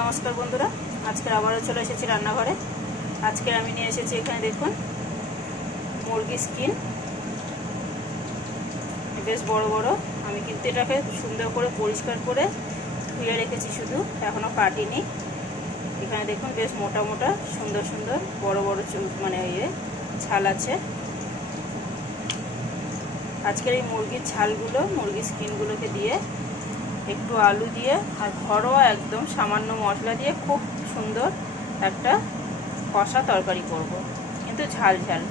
নমস্কার বন্ধুরা, আজকে আবারও চলে এসেছি রান্নাঘরে। আজকে আমি নিয়ে এসেছি এখানে দেখুন মুরগি স্কিন, বেশ বড় বড়। আমি কিন্তু এটাকে সুন্দর করে পরিষ্কার করে ধুয়ে রেখেছি, শুধু এখনও কাটিনি। এখানে দেখুন বেশ মোটা মোটা সুন্দর সুন্দর বড় বড় মানে ছাল আছে। আজকের এই মুরগির ছালগুলো, মুরগির স্কিনগুলোকে দিয়ে একটু আলু দিয়ে আর ঘরোয়া একদম সামান্য মশলা দিয়ে খুব সুন্দর একটা কষা তরকারি করব, কিন্তু ঝাল ঝাল।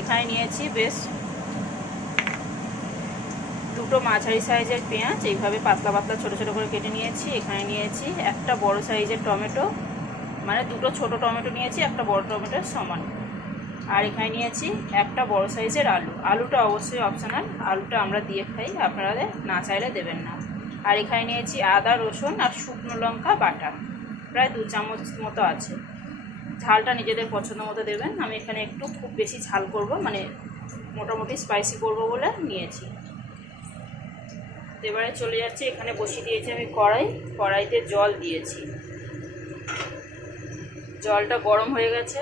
এখানে নিয়েছি বেশ দুটো মাঝারি সাইজের পেঁয়াজ, এইভাবে পাতলা পাতলা ছোটো ছোটো করে কেটে নিয়েছি। এখানে নিয়েছি একটা বড় সাইজের টমেটো, মানে দুটো ছোট টমেটো নিয়েছি, একটা বড় টমেটোর সমান। আর এখানে নিয়েছি একটা বড় সাইজের আলু। আলুটা অবশ্যই অপশনাল, আলুটা আমরা দিয়ে খাই, আপনারা না চাইলে দেবেন না। আর এখানে নিয়েছি আদা রসুন আর শুকনো লঙ্কা বাটা, প্রায় 2 চামচ মতো আছে। ঝালটা নিজেদের পছন্দ মতো দেবেন। আমি এখানে একটু খুব বেশি ঝাল করব, মানে মোটামুটি স্পাইসি করব বলে নিয়েছি। এবারে চলে যাচ্ছে, এখানে বসিয়ে দিয়েছি আমি কড়াইতে জল দিয়েছি। জলটা গরম হয়ে গেছে।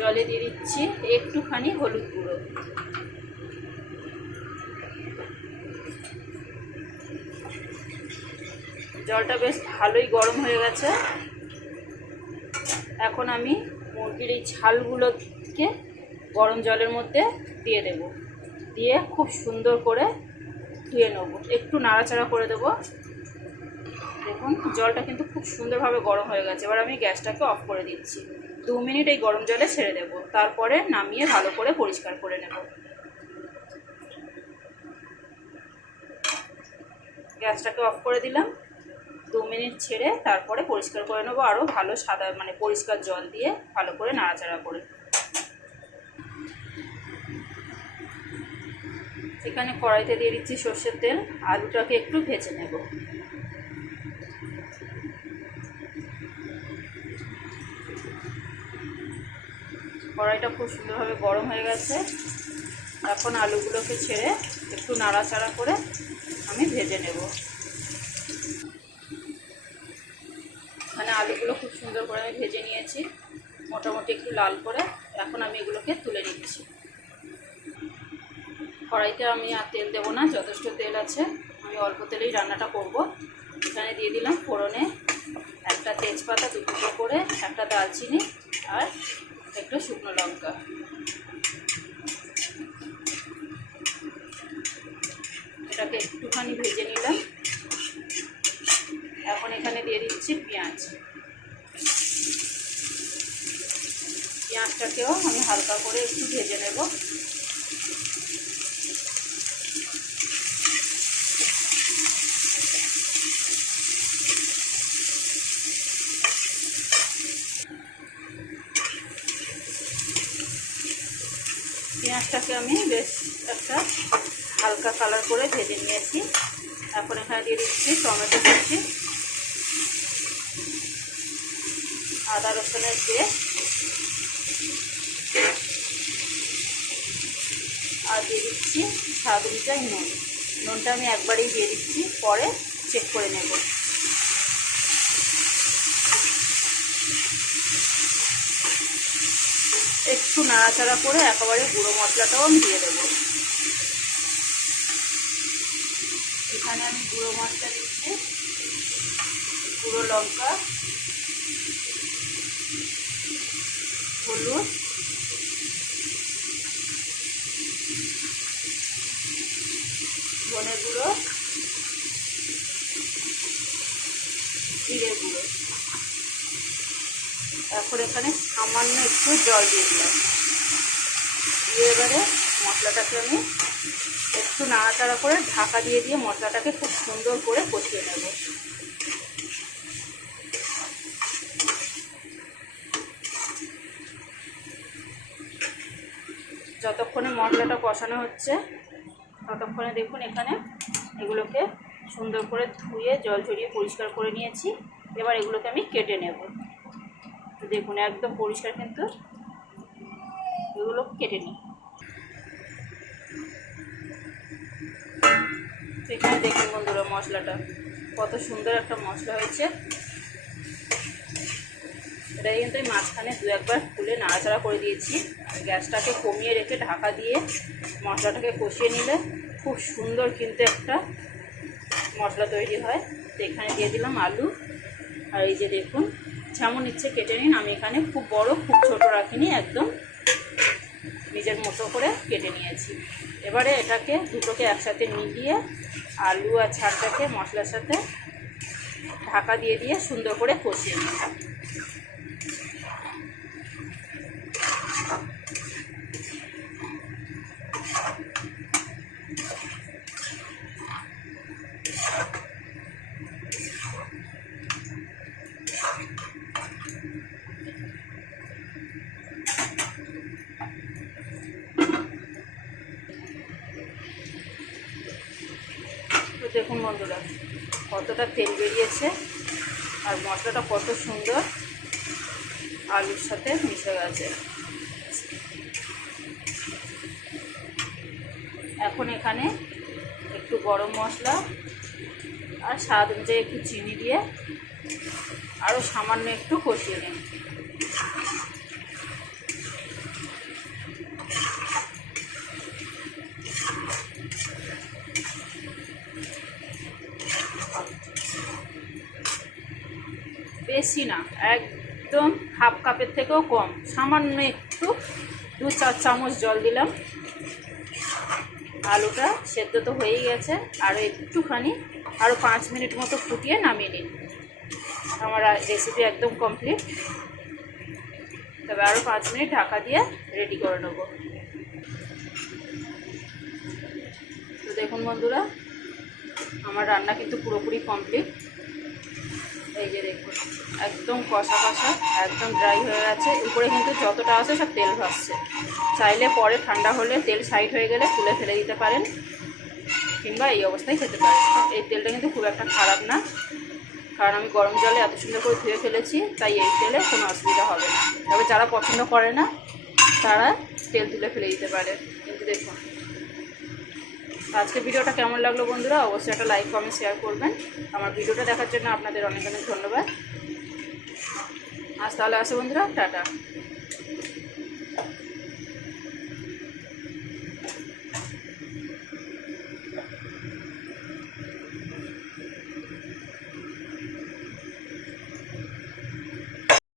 জলে দিয়ে দিচ্ছি একটুখানি হলুদ গুঁড়ো। জলটা বেশ ভালোই গরম হয়ে গেছে। এখন আমি মুরগির এই ছালগুলোকে গরম জলের মধ্যে দিয়ে দেব, দিয়ে খুব সুন্দর করে ধুয়ে নেব। একটু নাড়াচাড়া করে দেব। দেখুন জলটা কিন্তু খুব সুন্দরভাবে গরম হয়ে গেছে। এবার আমি গ্যাসটাকে অফ করে দিচ্ছি। 2 মিনিট এই গরম জলে ছেড়ে দেব, তারপরে নামিয়ে ভালো করে পরিষ্কার করে নেব। গ্যাসটাকে অফ করে দিলাম। 2 মিনিট ছেড়ে তারপরে পরিষ্কার করে নেবো, আরও ভালো সাদা মানে পরিষ্কার জল দিয়ে ভালো করে নাড়াচাড়া করে। এখানে কড়াইতে দিয়ে দিচ্ছি সর্ষের তেল। আলুটাকে একটু ভেজে নেব। কড়াইটা খুব সুন্দরভাবে গরম হয়ে গেছে। এখন আলুগুলোকে ছেড়ে একটু নাড়াচাড়া করে আমি ভেজে নেব। মানে আলুগুলো খুব সুন্দর করে আমি ভেজে নিয়েছি, মোটামুটি একটু লাল করে। এখন আমি এগুলোকে তুলে নিচ্ছি। কড়াইতে আমি আর তেল দেবো না, যথেষ্ট তেল আছে। আমি অল্প তেলেই রান্নাটা করব। এখানে দিয়ে দিলাম ফোড়নে একটা তেজপাতা, 2 টুকরো করে, একটা দারচিনি আর একটু শুকনো লঙ্কা। এটাকে একটুখানি ভেজে নিলাম। এখন এখানে দিয়ে দিচ্ছি পেঁয়াজ। পেঁয়াজটাকেও আমি হালকা করে একটু ভেজে নেব। পেঁয়াজটাকে আমি বেশ একটা হালকা কালার করে ভেজে নিয়েছি। এখন এখানে দিয়ে দিচ্ছি টমেটো কুচি, আদা রসুনের পেস্ট আর দিয়ে দিচ্ছি স্বাদ অনুযায়ী নুন। নুনটা আমি একবারেই দিয়ে দিচ্ছি, পরে চেক করে নেব। একটু নাড়াচাড়া করে একেবারে গুঁড়ো মশলাটাও আমি দিয়ে দেবো। এখানে আমি গুঁড়ো মশলা দিচ্ছি, গুঁড়ো লঙ্কা, হলুদ, ধনে গুঁড়ো, জিরে গুঁড়ো। এখন এখানে সামান্য একটু জল দিয়ে দিলাম। দিয়ে এবারে মশলাটাকে আমি একটু নাড়াচাড়া করে ঢাকা দিয়ে মশলাটাকে খুব সুন্দর করে কষিয়ে নেব। যতক্ষণে মশলাটা কষানো হচ্ছে ততক্ষণে দেখুন এখানে এগুলোকে সুন্দর করে ধুয়ে জল ঝরিয়ে পরিষ্কার করে নিয়েছি। এবার এগুলোকে আমি কেটে নেব। দেখুন একদম পরিষ্কার, কিন্তু এগুলো কেটে নিই। এখানে দেখুন বন্ধুরা মশলাটা কত সুন্দর একটা মশলা হয়েছে। এটা কিন্তু এই মাঝখানে দু একবার খুলে নাড়াচাড়া করে দিয়েছি। গ্যাসটাকে কমিয়ে রেখে ঢাকা দিয়ে মশলাটাকে কষিয়ে নিলে খুব সুন্দর কিন্তু একটা মশলা তৈরি হয়। তো এখানে দিয়ে দিলাম আলু। আর এই যে দেখুন যেমন ইচ্ছে কেটে নিন, আমি এখানে খুব বড় খুব ছোট রাখিনি, একদম নিজের মতো করে কেটে নিয়েছি। এবারে এটাকে দুটোকে একসাথে মিলিয়ে আলু আর ছাড়টাকে মশলার সাথে ঢাকা দিয়ে দিয়ে সুন্দর করে কষিয়ে নিই। দেখুন বন্ধুরা কতটা তেল বেরিয়েছে আর মশলাটা কত সুন্দর আলুর সাথে মিশে গেছে। এখন এখানে একটু গরম মশলা আর স্বাদ অনুযায়ী একটু চিনি দিয়ে আরও সামান্য একটু কষিয়ে নিন। বেশি না, একদম হাফ কাপের থেকেও কম, সামান্য একটু 2-4 চামচ জল দিলাম। আলুটা সেদ্ধ তো হয়েই গেছে, আরও একটুখানি আরও 5 মিনিট মতো ফুটিয়ে নামিয়ে নিন। আমার রেসিপি একদম কমপ্লিট। তবে আরও 5 মিনিট ঢাকা দিয়ে রেডি করে নেব। তো দেখুন বন্ধুরা আমার রান্না কিন্তু পুরোপুরি কমপ্লিট। এই যে দেখুন একদম কষা কষা, একদম ড্রাই হয়ে গেছে। উপরে কিন্তু যতটা আছে সব তেল ভাসছে। চাইলে পরে ঠান্ডা হলে তেল সাইড হয়ে গেলে তুলে ফেলে দিতে পারেন, কিংবা এই অবস্থায় খেতে পারেন। এই তেলটা কিন্তু খুব একটা খারাপ না, কারণ আমি গরম জলে এত সুন্দর করে ধুয়ে ফেলেছি, তাই এই তেলে কোনো অসুবিধা হবে না। তবে যারা পছন্দ করে না তারা তেল তুলে ফেলে দিতে পারে। কিন্তু দেখুন আজকে ভিডিওটা কেমন লাগলো বন্ধুরা, অবশ্যই একটা লাইক কমেন্ট শেয়ার করবেন। আমার ভিডিওটা দেখার জন্য আপনাদের অনেক অনেক ধন্যবাদ। আজ তাহলে আসে বন্ধুরা, টাটা।